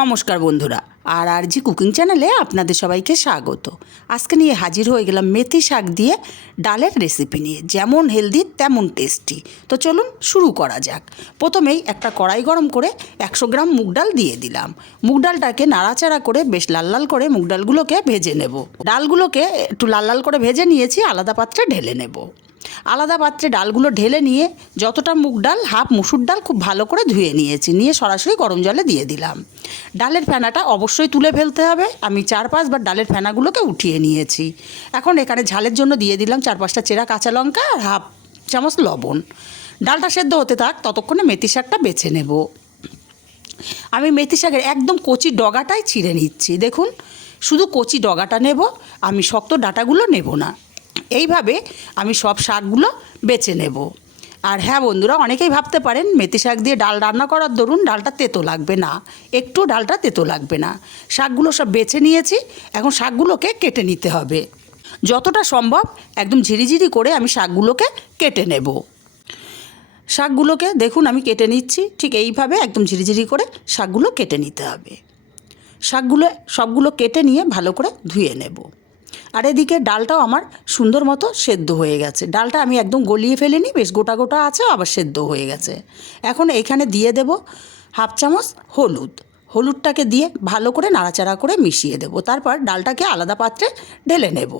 নমস্কার বন্ধুরা, আর জি কুকিং চ্যানেলে আপনাদের সবাইকে স্বাগত। আজকে নিয়ে হাজির হয়ে গেলাম মেথি শাক দিয়ে ডালের রেসিপি নিয়ে, যেমন হেলদি তেমন টেস্টি। তো চলুন শুরু করা যাক। প্রথমেই একটা কড়াই গরম করে 100 গ্রাম মুগ ডাল দিয়ে দিলাম। মুগ ডালটাকে নাড়াচাড়া করে বেশ লাল লাল করে মুগ ডালগুলোকে ভেজে নেব। ডালগুলোকে একটু লাল লাল করে ভেজে নিয়েছি, আলাদা পাত্রে ঢেলে নেব। আলাদা পাত্রে ডালগুলো ঢেলে নিয়ে যতটা মুগ ডাল হাফ মুসুর ডাল খুব ভালো করে ধুয়ে নিয়েছি, নিয়ে সরাসরি গরম জলে দিয়ে দিলাম। ডালের ফেনাটা অবশ্যই তুলে ফেলতে হবে। আমি 4-5 বার ডালের ফেনাগুলোকে উঠিয়ে নিয়েছি। এখন এখানে ঝালের জন্য দিয়ে দিলাম 4-5টা চেরা কাঁচা লঙ্কা আর হাফ চামচ লবণ। ডালটা সেদ্ধ হতে থাক, ততক্ষণে মেথি শাকটা বেছে নেব। আমি মেথি শাকের একদম কচি ডগাটাই ছিঁড়ে নিচ্ছি। দেখুন, শুধু কচি ডগাটা নেব, আমি শক্ত ডাঁটাগুলো নেব না। এইভাবে আমি সব শাকগুলো বেছে নেব। আর হ্যাঁ বন্ধুরা, অনেকেই ভাবতে পারেন মেথি শাক দিয়ে ডাল রান্না করার দরুন ডালটা তেতো লাগবে না। একটু ডালটা তেতো লাগবে না। শাকগুলো সব বেছে নিয়েছি, এখন শাকগুলোকে কেটে নিতে হবে। যতটা সম্ভব একদম ঝিরিঝিরি করে আমি শাকগুলোকে কেটে নেব। শাকগুলোকে দেখুন আমি কেটে নিচ্ছি, ঠিক এইভাবে একদম ঝিরিঝিরি করে শাকগুলো কেটে নিতে হবে। শাকগুলো সবগুলো কেটে নিয়ে ভালো করে ধুয়ে নেব। আর এদিকে ডালটাও আমার সুন্দর মতো সেদ্ধ হয়ে গেছে। ডালটা আমি একদম গলিয়ে ফেলিনি, বেশ গোটা গোটা আছে, আবার সেদ্ধ হয়ে গেছে। এখন এখানে দিয়ে দেব হাফ চামচ হলুদ। হলুদটাকে দিয়ে ভালো করে নাড়াচাড়া করে মিশিয়ে দেব। তারপর ডালটাকে আলাদা পাত্রে ঢেলে নেব।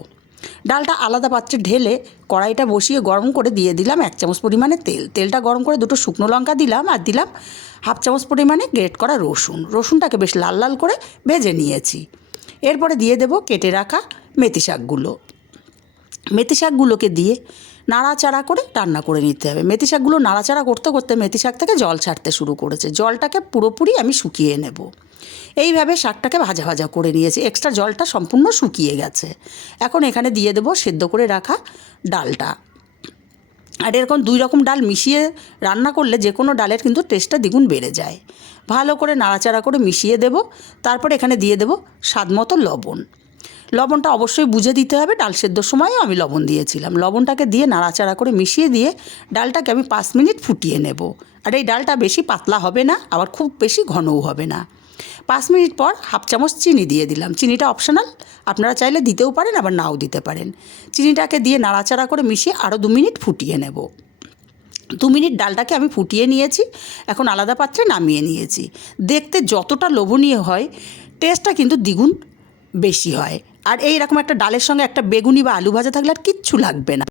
ডালটা আলাদা পাত্রে ঢেলে কড়াইটা বসিয়ে গরম করে দিয়ে দিলাম 1 চামচ পরিমাণে তেল। তেলটা গরম করে 2টো শুকনো লঙ্কা দিলাম, আর দিলাম হাফ চামচ পরিমাণে গ্রেট করা রসুন। রসুনটাকে বেশ লাল লাল করে ভেজে নিয়েছি। এরপরে দিয়ে দেব কেটে রাখা মেথি শাকগুলো। মেথি শাকগুলোকে দিয়ে নাড়াচাড়া করে রান্না করে নিতে হবে। মেথি শাকগুলো নাড়াচাড়া করতে করতে মেথি শাক থেকে জল ছাড়তে শুরু করেছে। জলটাকে পুরোপুরি আমি শুকিয়ে নেব। এইভাবে শাকটাকে ভাজা ভাজা করে নিয়েছি, এক্সট্রা জলটা সম্পূর্ণ শুকিয়ে গেছে। এখন এখানে দিয়ে দেব সেদ্ধ করে রাখা ডালটা। আর এরকম 2 রকম ডাল মিশিয়ে রান্না করলে যে কোনো ডালের কিন্তু টেস্টটা দ্বিগুণ বেড়ে যায়। ভালো করে নাড়াচাড়া করে মিশিয়ে দেব। তারপর এখানে দিয়ে দেব স্বাদমতো লবণ। লবণটা অবশ্যই বুঝে দিতে হবে, ডাল সেদ্ধর সময়ও আমি লবণ দিয়েছিলাম। লবণটাকে দিয়ে নাড়াচাড়া করে মিশিয়ে দিয়ে ডালটাকে আমি 5 মিনিট ফুটিয়ে নেব। আর এই ডালটা বেশি পাতলা হবে না, আবার খুব বেশি ঘনও হবে না। 5 মিনিট পর হাফ চামচ চিনি দিয়ে দিলাম। চিনিটা অপশনাল, আপনারা চাইলে দিতেও পারেন, আবার নাও দিতে পারেন। চিনিটাকে দিয়ে নাড়াচাড়া করে মিশিয়ে আরও 2 মিনিট ফুটিয়ে নেব। 2 মিনিট ডালটাকে আমি ফুটিয়ে নিয়েছি, এখন আলাদা পাত্রে নামিয়ে নিয়েছি। দেখতে যতটা লোভনীয় হয়, টেস্টটা কিন্তু দ্বিগুণ বেশি হয়। আর এই রকম একটা ডালের সঙ্গে একটা বেগুনি বা আলু ভাজা থাকলে আর কিচ্ছু লাগবে না।